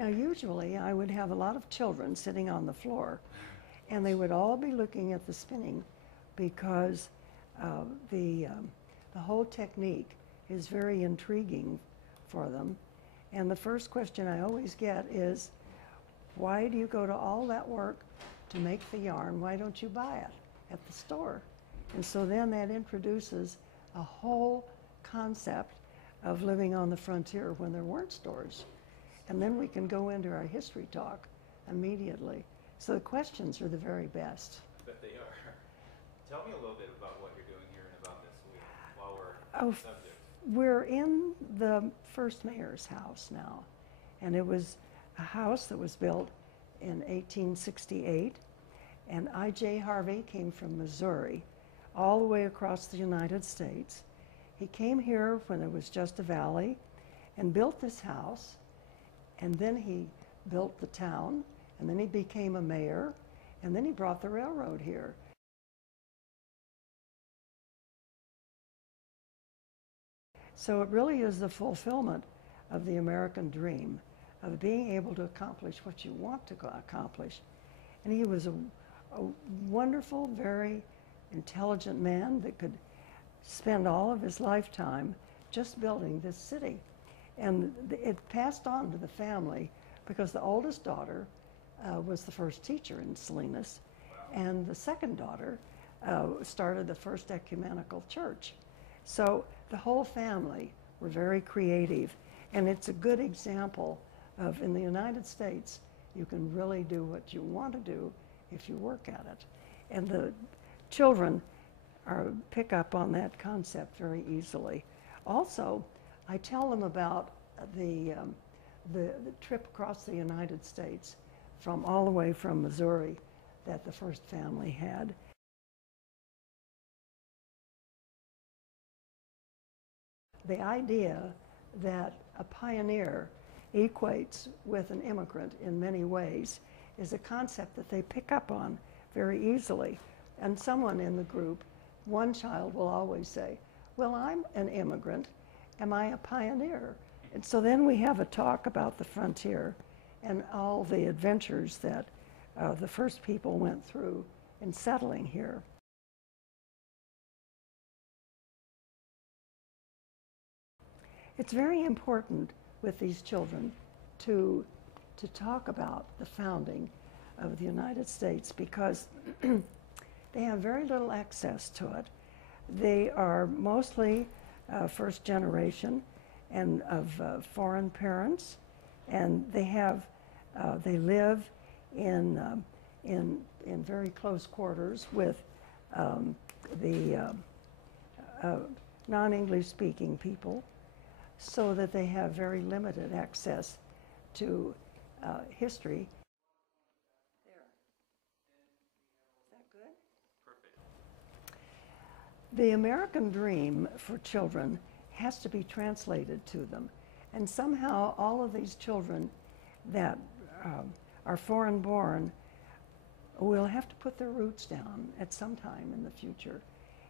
Now, usually I would have a lot of children sitting on the floor, and they would all be looking at the spinning because the whole technique is very intriguing for them. And the first question I always get is, why do you go to all that work to make the yarn? Why don't you buy it at the store? And so then that introduces a whole concept of living on the frontier when there weren't stores. And then we can go into our history talk immediately. So the questions are the very best. But they are. Tell me a little bit about what you're doing here and about this week while we're on the subject. We're in the first mayor's house now. And it was a house that was built in 1868. And I.J. Harvey came from Missouri all the way across the United States. He came here when it was just a valley and built this house. And then he built the town, and then he became a mayor, and then he brought the railroad here. So it really is the fulfillment of the American dream, of being able to accomplish what you want to accomplish. And he was a wonderful, very intelligent man that could spend all of his lifetime just building this city. And it passed on to the family because the oldest daughter was the first teacher in Salinas, and the second daughter started the first ecumenical church. So the whole family were very creative, and it's a good example of, in the United States, you can really do what you want to do if you work at it. And the children pick up on that concept very easily. Also, I tell them about the trip across the United States from all the way from Missouri that the first family had. The idea that a pioneer equates with an immigrant in many ways is a concept that they pick up on very easily. And someone in the group, one child will always say, well, I'm an immigrant. Am I a pioneer? And so then we have a talk about the frontier and all the adventures that the first people went through in settling here. It's very important with these children to talk about the founding of the United States because they have very little access to it. They are mostly first generation and of foreign parents, and they live in very close quarters with the non-English speaking people, so that they have very limited access to history. There. Is that good? Perfect. The American dream for children has to be translated to them. And somehow all of these children that are foreign born will have to put their roots down at some time in the future.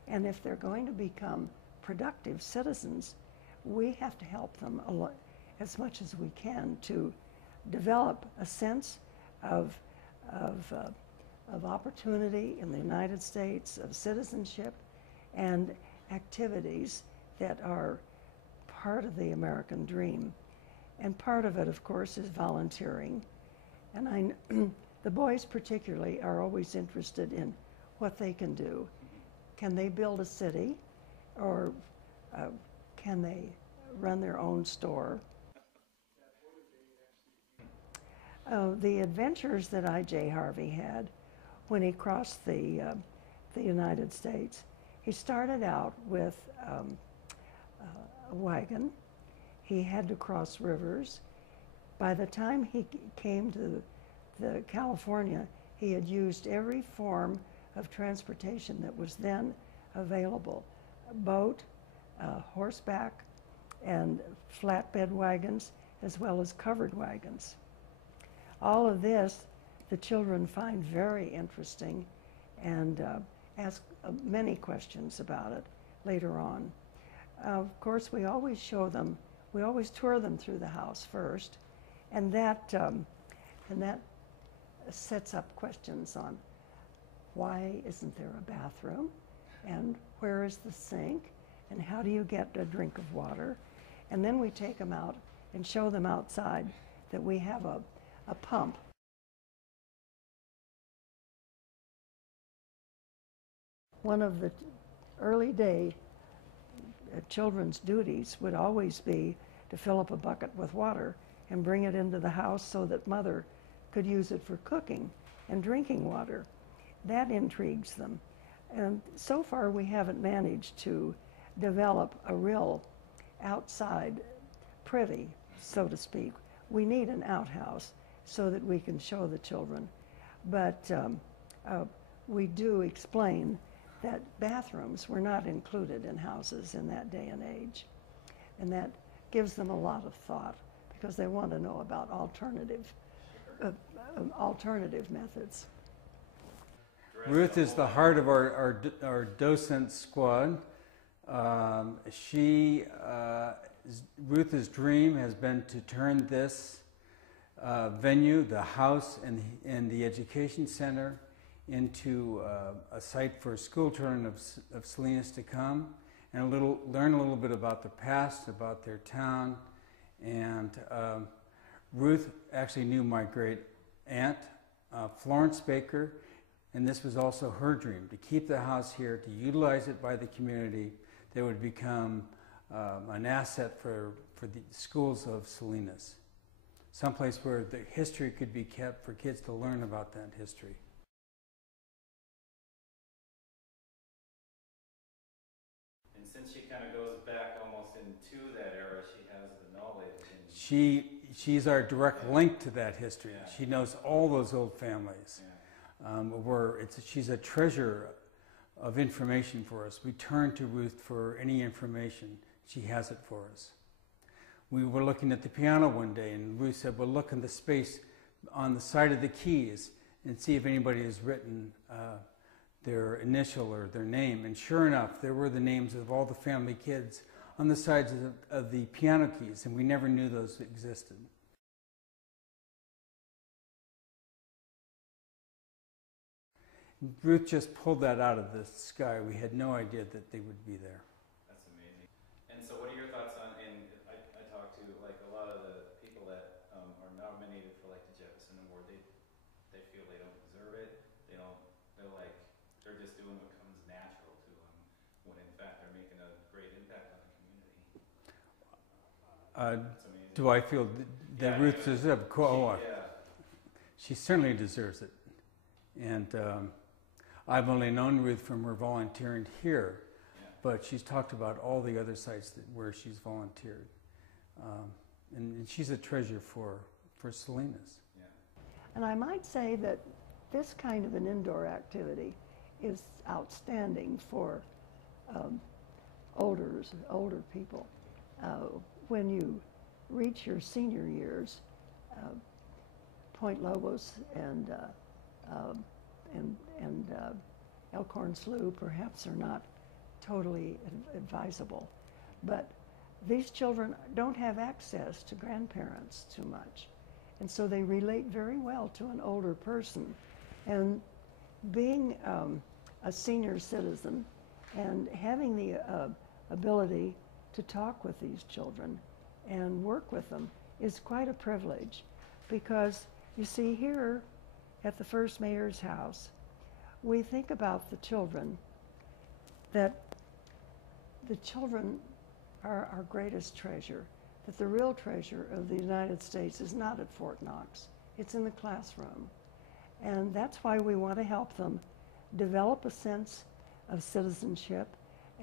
And if they're going to become productive citizens, we have to help them as much as we can to develop a sense of opportunity in the United States, of citizenship, and activities that are part of the American dream. And part of it, of course, is volunteering. And the boys particularly are always interested in what they can do. Can they build a city, or can they run their own store? The adventures that I.J. Harvey had when he crossed the United States, he started out with a wagon. He had to cross rivers. By the time he came to California, he had used every form of transportation that was then available: boat, horseback, and flatbed wagons, as well as covered wagons. All of this the children find very interesting and ask many questions about it later on. Of course, we always show them, we always tour them through the house first, And that sets up questions on why isn't there a bathroom, and where is the sink, and how do you get a drink of water. And then we take them out and show them outside that we have a pump. One of the early day children's duties would always be to fill up a bucket with water and bring it into the house so that mother could use it for cooking and drinking water. That intrigues them. And so far we haven't managed to develop a real outside privy, so to speak. We need an outhouse so that we can show the children. But we do explain that bathrooms were not included in houses in that day and age. And that gives them a lot of thought because they want to know about alternative methods. Ruth is the heart of our docent squad. Ruth's dream has been to turn this venue, the house and the education center, into a site for school children of Salinas to come and learn a little bit about the past, about their town. And Ruth actually knew my great aunt, Florence Baker, and this was also her dream, to keep the house here, to utilize it by the community that would become an asset for the schools of Salinas. Someplace where the history could be kept for kids to learn about that history. And since she kind of goes back almost into that era, she has the knowledge. She's our direct link to that history. Yeah. She knows all those old families. Yeah. She's a treasure of information for us. We turn to Ruth for any information. She has it for us. We were looking at the piano one day, and Ruth said, well, look in the space on the side of the keys and see if anybody has written their initial or their name. And sure enough, there were the names of all the family kids on the sides of the piano keys, and we never knew those existed. Ruth just pulled that out of the sky. We had no idea that they would be there. That's amazing. And so what are your thoughts on, and I talked to like a lot of the people that are nominated for like the Jefferson Award, they feel they don't deserve it. They're just doing what comes natural to them, when in fact they're making a great impact on the community. That's amazing. Do I feel that Ruth deserves it? She certainly deserves it. And I've only known Ruth from her volunteering here, but she's talked about all the other sites where she's volunteered. And she's a treasure for Salinas. Yeah. And I might say that this kind of an indoor activity is outstanding for older people. When you reach your senior years, Point Lobos and Elkhorn Slough perhaps are not totally advisable, but these children don't have access to grandparents too much, and so they relate very well to an older person. And being a senior citizen and having the ability to talk with these children and work with them is quite a privilege, because you see, here at the first mayor's house, we think about the children, that the children are our greatest treasure, that the real treasure of the United States is not at Fort Knox, it's in the classroom. And that's why we want to help them develop a sense of citizenship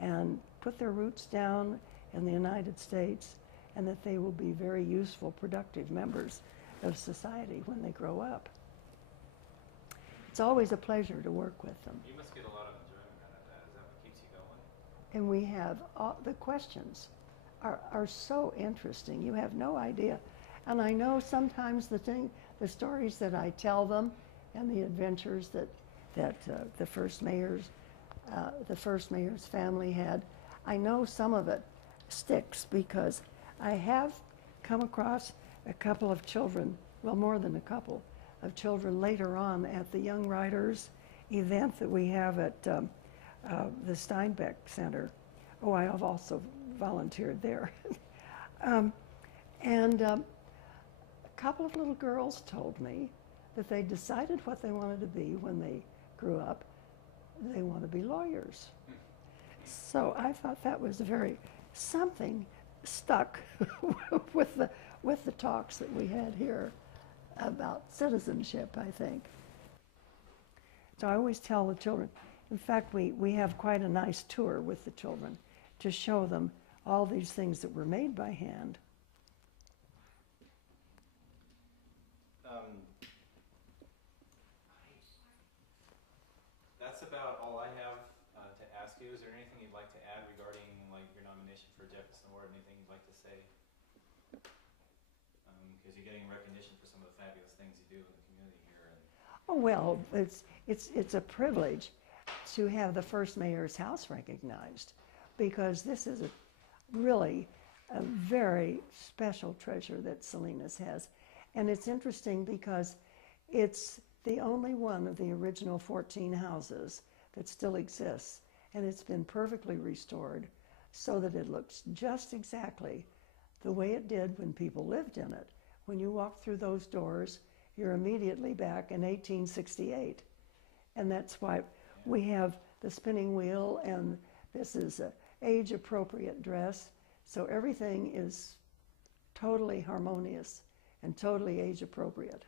and put their roots down in the United States, and that they will be very useful, productive members of society when they grow up. It's always a pleasure to work with them. You must get a lot of enjoyment out of that. Is that what keeps you going? And we have the questions are so interesting. You have no idea. And I know sometimes the stories that I tell them and the adventures that the first mayor's family had, I know some of it sticks because I have come across a couple of children, well, more than a couple of children later on at the Young Writers event that we have at the Steinbeck Center. Oh, I have also volunteered there. A couple of little girls told me that they decided what they wanted to be when they grew up. They want to be lawyers. So I thought that was something stuck with the talks that we had here about citizenship, I think. So I always tell the children, in fact, we have quite a nice tour with the children to show them all these things that were made by hand. That's about all I have to ask you. Is there anything you'd like to add regarding like your nomination for a Jefferson Award? Anything you'd like to say? Because you're getting recognition for some of the fabulous things you do in the community here. Oh well, it's a privilege to have the first mayor's house recognized, because this is really a very special treasure that Salinas has. And it's interesting because it's the only one of the original 14 houses that still exists, and it's been perfectly restored so that it looks just exactly the way it did when people lived in it. When you walk through those doors, you're immediately back in 1868. And that's why we have the spinning wheel, and this is an age-appropriate dress, so everything is totally harmonious and totally age-appropriate.